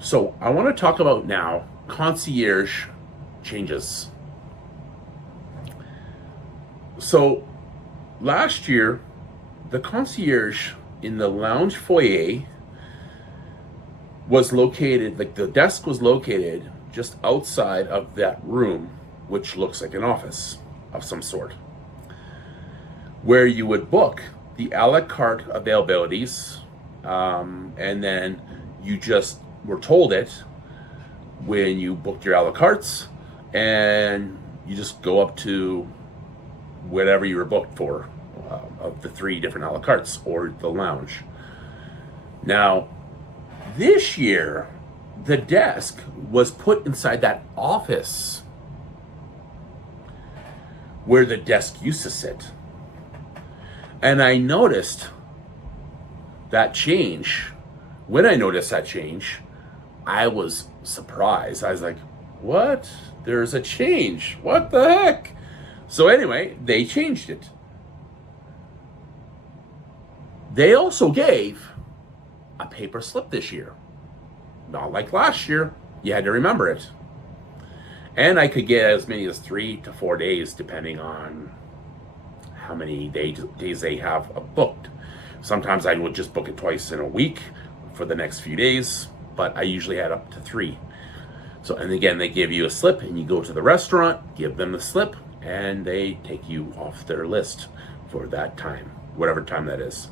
So I want to talk about now concierge changes. So last year, the concierge in the lounge foyer was located, like the desk was located just outside of that room, which looks like an office of some sort, where you would book the a la carte availabilities, and then you just were told it when you booked your a la cartes, and you just go up to whatever you were booked for, of the three different a la cartes or the lounge. Now, this year, the desk was put inside that office where the desk used to sit. And I noticed that change. When I noticed that change, I was surprised. I was like, what? There's a change. What the heck? So anyway, they changed it. They also gave a paper slip this year. Not like last year. You had to remember it. And I could get as many as 3 to 4 days, depending on how many days they have booked. Sometimes I would just book it twice in a week for the next few days, but I usually had up to 3. So, and again, they give you a slip, and you go to the restaurant, give them the slip, and they take you off their list for that time, whatever time that is.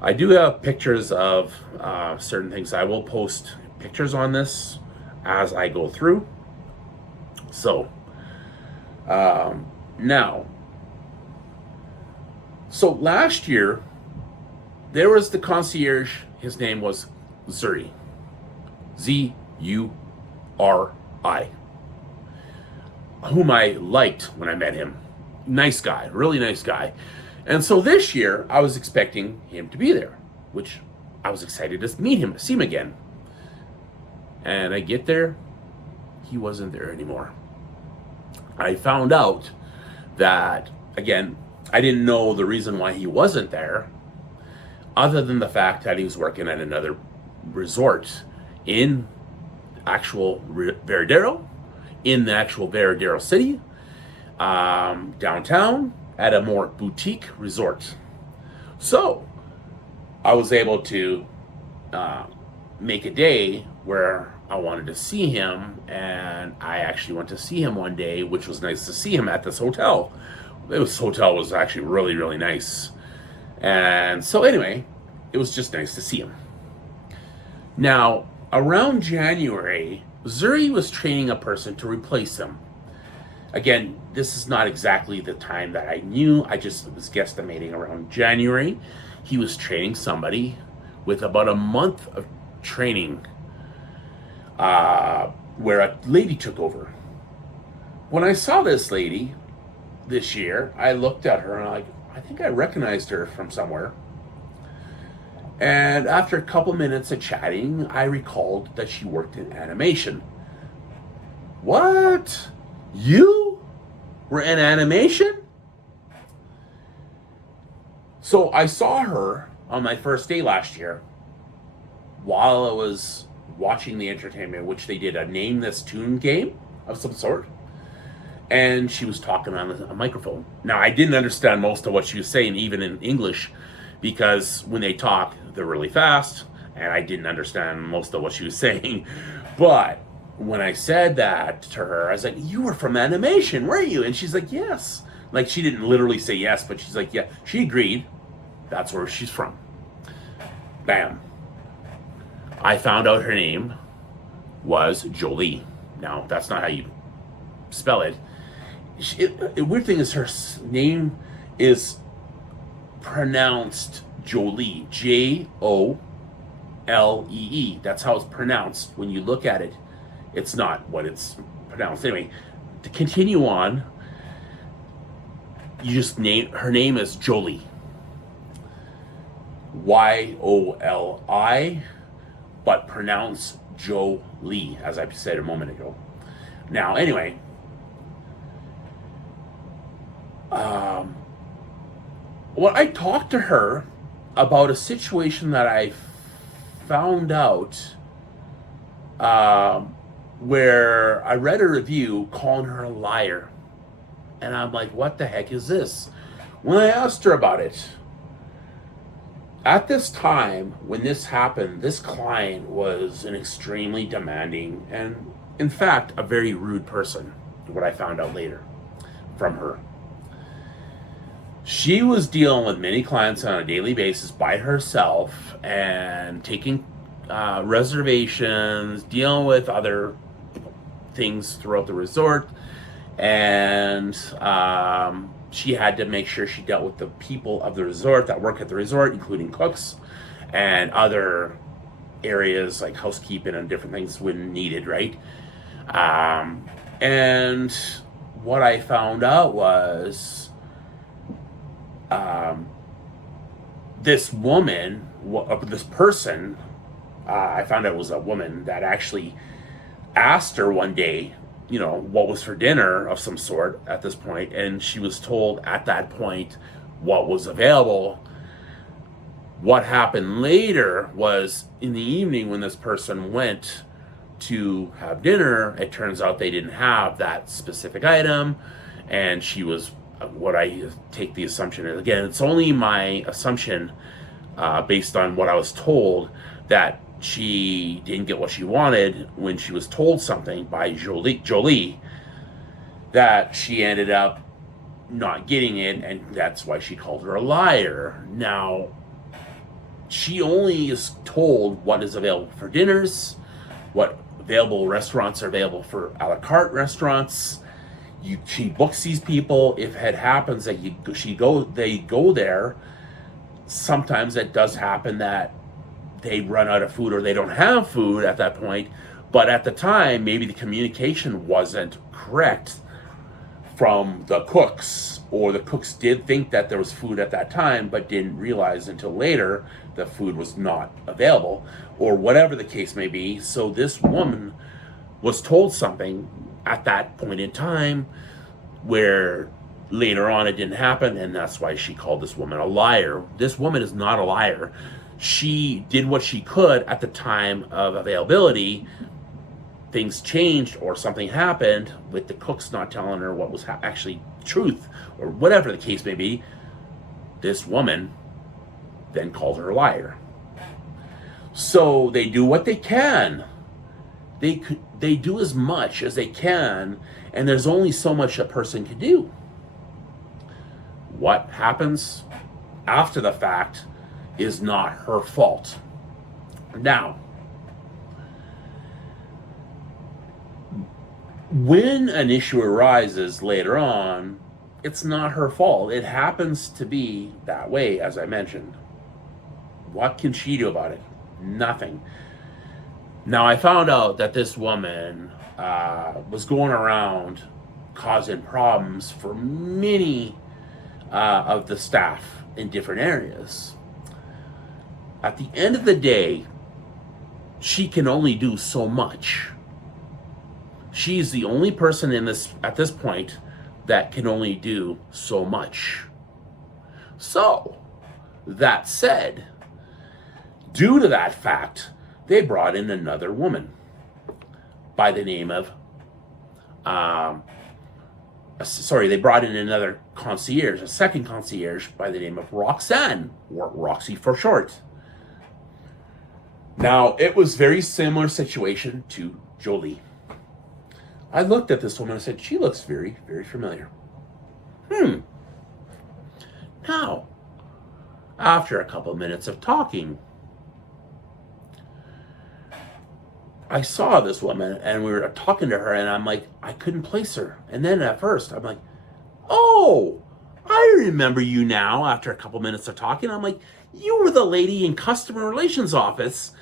I do have pictures of certain things. I will post pictures on this as I go through. So, now, so last year, there was the concierge. His name was Zuri. Z-U-R-I. Whom I liked when I met him. Nice guy, really nice guy. And so this year, I was expecting him to be there, which I was excited to meet him, see him again. And I get there, he wasn't there anymore. I found out that, again, I didn't know the reason why he wasn't there, other than the fact that he was working at another resort in actual Varadero, in the actual Varadero city, downtown, at a more boutique resort. So I was able to make a day where I wanted to see him, and I actually went to see him one day, which was nice to see him at this hotel. This hotel was actually really, really nice. And so anyway, it was just nice to see him. Now, around January, Zuri was training a person to replace him. Again, this is not exactly the time that I knew. I just was guesstimating around January. He was training somebody with about a month of training, where a lady took over. When I saw this lady this year, I looked at her and I think I recognized her from somewhere. And after a couple minutes of chatting, I recalled that she worked in animation. What? You were in animation? So I saw her on my first day last year while I was watching the entertainment, which they did a Name This Tune game of some sort. And she was talking on a microphone. Now, I didn't understand most of what she was saying, even in English, because when they talk, they're really fast, and I didn't understand most of what she was saying. But when I said that to her, I was like, you were from animation, were you? And she's like, yes. Like, she didn't literally say yes, but she's like, yeah. She agreed. That's where she's from. Bam. I found out her name was Jolie. Now, that's not how you spell it. The weird thing is her name is pronounced Jolie. J-O-L-E-E. That's how it's pronounced. When you look at it, it's not what it's pronounced. Anyway, to continue on, you just name her name is Jolie. Y-O-L-I, but pronounced Jolie, as I said a moment ago. Now, anyway, well, I talked to her about a situation that I found out um, where I read a review calling her a liar. And I'm like, what the heck is this? When I asked her about it, at this time when this happened, this client was an extremely demanding and, in fact, a very rude person, what I found out later from her. She was dealing with many clients on a daily basis by herself and taking reservations, dealing with other things throughout the resort, and she had to make sure she dealt with the people of the resort that work at the resort, including cooks and other areas like housekeeping and different things when needed, right? And what I found out was this woman, this person, I found out it was a woman that actually asked her one day, what was for dinner of some sort at this point, and she was told at that point what was available. What happened later was in the evening when this person went to have dinner, it turns out they didn't have that specific item, and she was, what I take the assumption is, again, it's only my assumption based on what I was told, that she didn't get what she wanted when she was told something by Jolie, that she ended up not getting it, and that's why she called her a liar. Now, she only is told what is available for dinners, what available restaurants are available for a la carte restaurants. She books these people. If it happens that they go there, sometimes it does happen that they run out of food or they don't have food at that point. But at the time, maybe the communication wasn't correct from the cooks, or the cooks did think that there was food at that time but didn't realize until later the food was not available, or whatever the case may be. So this woman was told something at that point in time where later on it didn't happen, and that's why she called this woman a liar. This woman is not a liar. She did what she could at the time of availability. Things changed or something happened with the cooks not telling her what was actually truth, or whatever the case may be. This woman then called her a liar. So they do what they can. They do as much as they can, and there's only so much a person can do. What happens after the fact is not her fault. Now, when an issue arises later on, it's not her fault. It happens to be that way, as I mentioned. What can she do about it? Nothing. Now, I found out that this woman was going around causing problems for many of the staff in different areas. At the end of the day, she can only do so much. She's the only person at this point that can only do so much. So, that said, due to that fact, they brought in another woman by the name of, they brought in another concierge, a second concierge by the name of Roxanne, or Roxy for short. Now, it was very similar situation to Jolie. I looked at this woman and said, she looks very, very familiar. Now, after a couple of minutes of talking, I saw this woman and we were talking to her, and I'm like, I couldn't place her. And then at first, I'm like, oh, I remember you now after a couple of minutes of talking. I'm like, you were the lady in customer relations office,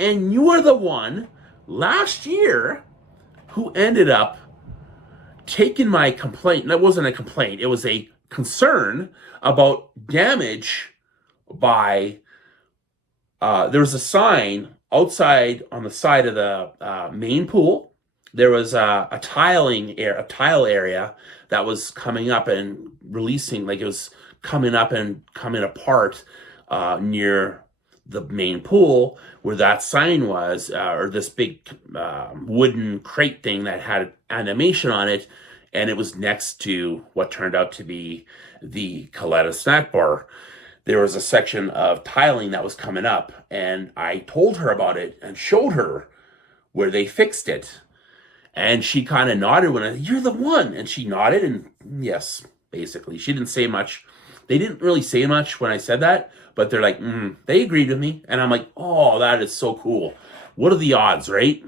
and you were the one last year who ended up taking my complaint. That wasn't a complaint. It was a concern about damage by, there was a sign outside on the side of the main pool. There was a tile area that was coming up and releasing, like it was coming up and coming apart near the main pool where that sign was, or this big wooden crate thing that had animation on it, and it was next to what turned out to be the Coletta snack bar. There was a section of tiling that was coming up, and I told her about it and showed her where they fixed it. And she kind of nodded when you're the one. And she nodded, and yes, basically. She didn't say much. They didn't really say much when I said that, but they're like, they agreed with me. And I'm like, oh, that is so cool. What are the odds, right?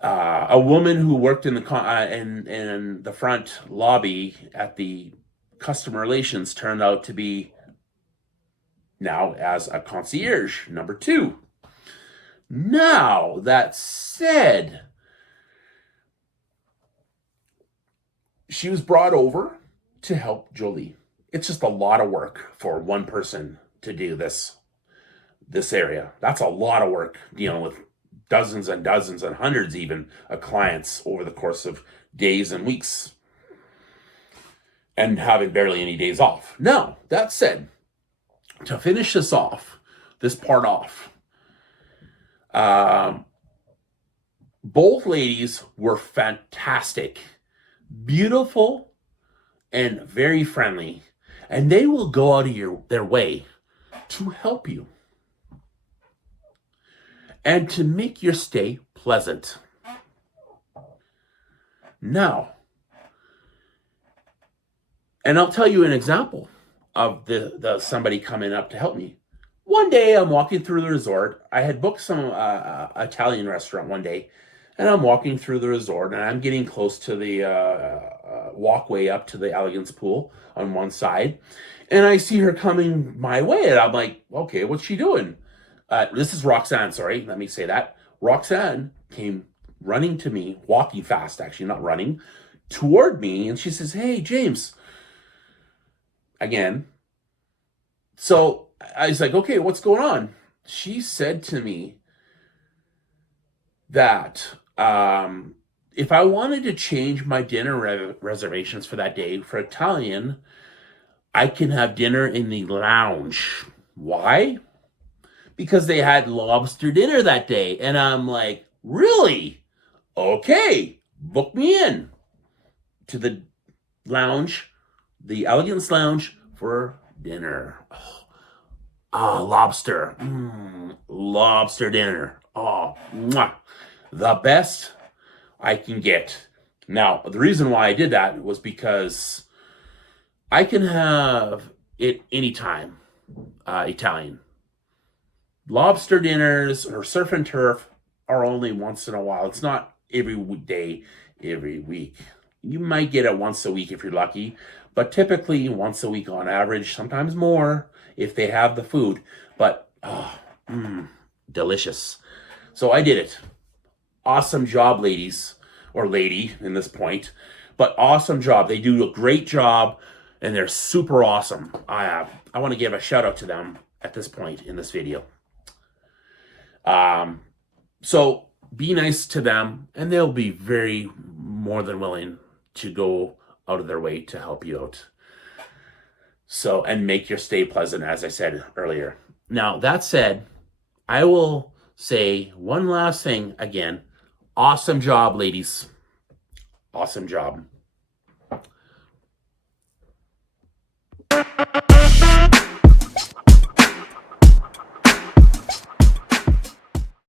A woman who worked in the front lobby at the customer relations turned out to be now as a concierge number 2. Now, that said, she was brought over to help Jolie. It's just a lot of work for one person to do this area. That's a lot of work dealing with dozens and dozens and hundreds even of clients over the course of days and weeks, and having barely any days off. Now, that said, to finish this part off, both ladies were fantastic, beautiful, and very friendly, and they will go out of their way to help you and to make your stay pleasant. Now, and I'll tell you an example of the somebody coming up to help me. One day I'm walking through the resort. I had booked some Italian restaurant one day, and I'm walking through the resort, and I'm getting close to the walkway up to the Elegance pool on one side, and I see her coming my way, and I'm like, okay, what's she doing? This is Roxanne, sorry, let me say that. Roxanne came running to me, walking fast, actually, not running, toward me, and she says, hey, James. Again. So I was like, okay, what's going on? She said to me that if I wanted to change my dinner reservations for that day for Italian, I can have dinner in the lounge. Why? Because they had lobster dinner that day. And I'm like, really? Okay, book me in to the lounge, the Elegance Lounge, for dinner. Lobster. Lobster dinner. Oh, mwah. The best I can get. Now, the reason why I did that was because I can have it anytime, Italian. Lobster dinners or surf and turf are only once in a while. It's not every day, every week. You might get it once a week if you're lucky, but typically once a week on average, sometimes more if they have the food. But, delicious. So I did it. Awesome job, ladies, or lady in this point, but awesome job. They do a great job, and they're super awesome. I want to give a shout out to them at this point in this video. So be nice to them, and they'll be very more than willing to go out of their way to help you out. So, and make your stay pleasant, as I said earlier. Now, that said, I will say one last thing again. Awesome job, ladies. Awesome job.